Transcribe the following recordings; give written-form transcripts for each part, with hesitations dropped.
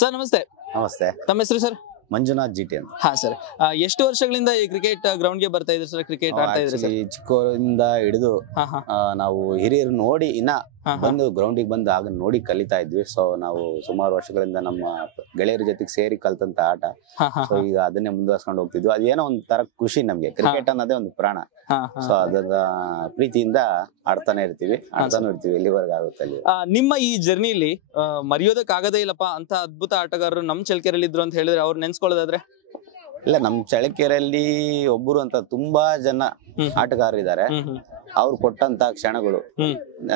Sir ನಮಸ್ತೆ. ನಮಸ್ತೆ. ತಮ್ಮ ಹೆಸರು ಸರ್? ಮಂಜುನಾಥ್ ಜಿಟಿ ಅಂತ. ಹಾ ಸರ್, ಎಷ್ಟು ವರ್ಷಗಳಿಂದ ಈ ಕ್ರಿಕೆಟ್ ಗ್ರೌಂಡ್ ಗೆ ಬರ್ತಾ ಇದ್ರಿ ಸರ್? ಕ್ರಿಕೆಟ್ ಆಡ್ತಾ ಇದ್ರಿ ಸರ್? ಚಿಕ್ಕವರಿಂದ ಹಿಡಿದು ನಾವು ಹಿರಿಯರು ನೋಡಿ ಬಂದು ಗ್ರೌಂಡಿಗೆ ಬಂದು ಆಗ ನೋಡಿ ಕಲಿತಾ ಇದ್ವಿ. ಸೊ ನಾವು ಸುಮಾರು ವರ್ಷಗಳಿಂದ ನಮ್ಮ ಗೆಳೆಯರ ಜೊತೆಗೆ ಸೇರಿ ಕಲ್ತಂತ ಆಟ. ಸೊ ಈಗ ಅದನ್ನೇ ಮುಂದುವರ್ಸ್ಕೊಂಡು ಹೋಗ್ತಿದ್ವಿ. ಅದೇನೋ ಒಂದ್ ತರ ಖುಷಿ ನಮ್ಗೆ. ಕ್ರಿಕೆಟ್ ಅನ್ನೋದೇ ಒಂದು ಪ್ರಾಣ. ಸೊ ಅದರ ಪ್ರೀತಿಯಿಂದ ಆಡ್ತಾನೆ ಇರ್ತೀವಿ ಎಲ್ಲಿವರೆಗೂ ಆಗುತ್ತೆ ಅಲ್ಲಿ. ನಿಮ್ಮ ಈ ಜರ್ನಿಲಿ ಮರೆಯೋದಕ್ಕಾಗದೇ ಇಲ್ಲಪ್ಪ ಅಂತ ಅದ್ಭುತ ಆಟಗಾರರು ನಮ್ ಚಳ್ಳಕೆರೆಯಲ್ಲಿ ಇದ್ರು ಅಂತ ಹೇಳಿದ್ರೆ ಅವ್ರು ನೆನ್ಸ್ಕೊಳ್ಳೋದಾದ್ರೆ? ಇಲ್ಲ, ನಮ್ ಚಳ್ಳಕೆರೆಯಲ್ಲಿ ಒಬ್ಬರು ಅಂತ ತುಂಬಾ ಜನ ಆಟಗಾರರಿದ್ದಾರೆ. ಅವ್ರು ಕೊಟ್ಟಂತ ಕ್ಷಣಗಳು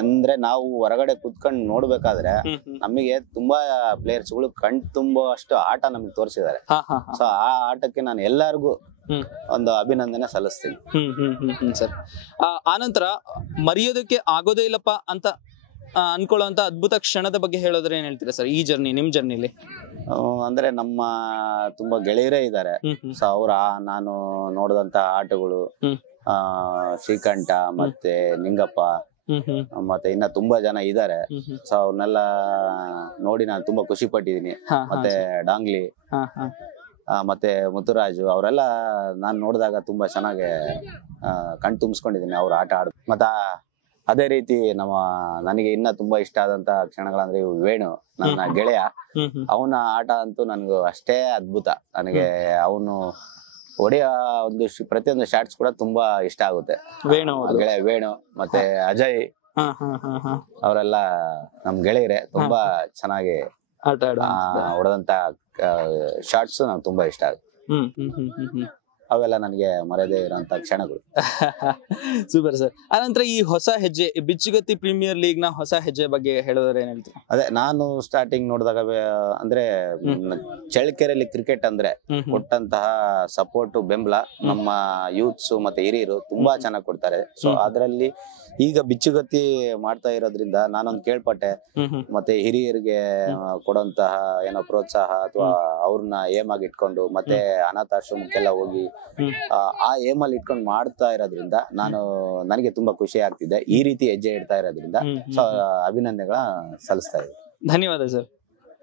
ಅಂದ್ರೆ ನಾವು ಹೊರಗಡೆ ಕುತ್ಕೊಂಡು ನೋಡ್ಬೇಕಾದ್ರೆ ನಮಗೆ ತುಂಬಾ ಪ್ಲೇಯರ್ಸ್ ಗಳು ಕಣ್ ತುಂಬೋ ಅಷ್ಟು ಆಟ ನಮ್ಗೆ ತೋರಿಸಿದ್ದಾರೆ. ಸೊ ಆ ಆಟಕ್ಕೆ ನಾನು ಎಲ್ಲರಿಗೂ ಒಂದು ಅಭಿನಂದನೆ ಸಲ್ಲಿಸ್ತೀನಿ. ಸರ್, ಆನಂತರ ಮರೆಯೋದಕ್ಕೆ ಆಗೋದೇ ಇಲ್ಲಪ್ಪ ಅಂತ ಅನ್ಕೊಳ್ಳುವಂತ ಅದ್ಭುತ ಕ್ಷಣದ ಬಗ್ಗೆ ಹೇಳೋದ್ರೆ ಏನ್ ಹೇಳ್ತೀರಾ ಸರ್ ಈ ಜರ್ನಿ, ನಿಮ್ ಜರ್ನಿಲಿ? ಅಂದ್ರೆ ನಮ್ಮ ತುಂಬಾ ಗೆಳೆಯರೇ ಇದ್ದಾರೆ. ಸೊ ಅವ್ರ ನಾನು ನೋಡಿದಂತ ಆಟಗಳು ಶ್ರೀಕಂಠ ಮತ್ತೆ ನಿಂಗಪ್ಪ ಮತ್ತೆ ಇನ್ನ ತುಂಬಾ ಜನ ಇದ್ದಾರೆ. ಸೊ ಅವ್ರನ್ನೆಲ್ಲ ನೋಡಿ ನಾನು ತುಂಬಾ ಖುಷಿ ಪಟ್ಟಿದೀನಿ. ಮತ್ತೆ ಡಾಂಗ್ಲಿ ಮತ್ತೆ ಮುತ್ತುರಾಜು ಅವರೆಲ್ಲ ನಾನ್ ನೋಡಿದಾಗ ತುಂಬಾ ಚೆನ್ನಾಗಿ ಕಣ್ ತುಂಬಿಸ್ಕೊಂಡಿದೀನಿ ಅವ್ರ ಆಟ ಆಡ. ಮತ್ತೆ ಅದೇ ರೀತಿ ನನಗೆ ಇನ್ನ ತುಂಬಾ ಇಷ್ಟ ಆದಂತ ಕ್ಷಣಗಳಂದ್ರೆ ವೇಣು, ನನ್ನ ಗೆಳೆಯ. ಅವನ ಆಟ ಅಂತೂ ನನ್ಗೂ ಅಷ್ಟೇ ಅದ್ಭುತ. ನನಗೆ ಅವನು ಹೊಡೆಯ ಪ್ರತಿಯೊಂದು ಶಾಟ್ಸ್ ಕೂಡ ತುಂಬಾ ಇಷ್ಟ ಆಗುತ್ತೆ. ಗೆಳೆಯ ವೇಣು ಮತ್ತೆ ಅಜಯ್ ಅವರೆಲ್ಲ ನಮ್ ಗೆಳೆಯರೆ. ತುಂಬಾ ಚೆನ್ನಾಗಿ ಹೊಡೆದಂತ ಶಾಟ್ಸ್ ನಂಗೆ ತುಂಬಾ ಇಷ್ಟ ಆಗುತ್ತೆ. ಅವೆಲ್ಲ ನನಗೆ ಮರೆಯದೇ ಇರೋಂತ ಕ್ಷಣಗಳು. Super sir. ಆನಂತರ ಈ ಹೊಸ ಹೆಜ್ಜೆ, ಬಿಚ್ಚುಗತ್ತಿ ಪ್ರೀಮಿಯರ್ ಲೀಗ್ ನ ಹೊಸ ಹೆಜ್ಜೆ ಬಗ್ಗೆ ಹೇಳೋದ್ರೆ ಏನ್ ಹೇಳ್ತೀರಾ? ಅದೇ ನಾನು ಸ್ಟಾರ್ಟಿಂಗ್ ನೋಡಿದಾಗ ಅಂದ್ರೆ ಚಳ್ಳಕೆರೆಯಲ್ಲಿ ಕ್ರಿಕೆಟ್ ಅಂದ್ರೆ ಕೊಟ್ಟಂತಹ ಸಪೋರ್ಟ್ ಬೆಂಬಲ ನಮ್ಮ ಯೂತ್ಸ್ ಮತ್ತೆ ಹಿರಿಯರು ತುಂಬಾ ಚೆನ್ನಾಗಿ ಕೊಡ್ತಾರೆ. ಸೊ ಅದ್ರಲ್ಲಿ ಈಗ ಬಿಚ್ಚುಗತ್ತಿ ಮಾಡ್ತಾ ಇರೋದ್ರಿಂದ ನಾನೊಂದು ಕೇಳ್ಪಟ್ಟೆ, ಮತ್ತೆ ಹಿರಿಯರಿಗೆ ಕೊಡುವಂತಹ ಏನೋ ಪ್ರೋತ್ಸಾಹ ಅಥವಾ ಅವ್ರನ್ನ ಏಮ್ ಆಗಿ ಇಟ್ಕೊಂಡು ಮತ್ತೆ ಅನಾಥಾಶ್ರಮಕ್ಕೆಲ್ಲ ಹೋಗಿ ಆ ಏಮ್ ಅಲ್ಲಿ ಇಟ್ಕೊಂಡು ಮಾಡ್ತಾ ಇರೋದ್ರಿಂದ ನನಗೆ ತುಂಬಾ ಖುಷಿ ಆಗ್ತಿದೆ. ಈ ರೀತಿ ಹೆಜ್ಜೆ ಇಡ್ತಾ ಇರೋದ್ರಿಂದ ಸೊ ಅಭಿನಂದನೆಗಳ ಸಲ್ಲಿಸ್ತಾ ಇದ್ದೀನಿ. ಧನ್ಯವಾದ ಸರ್.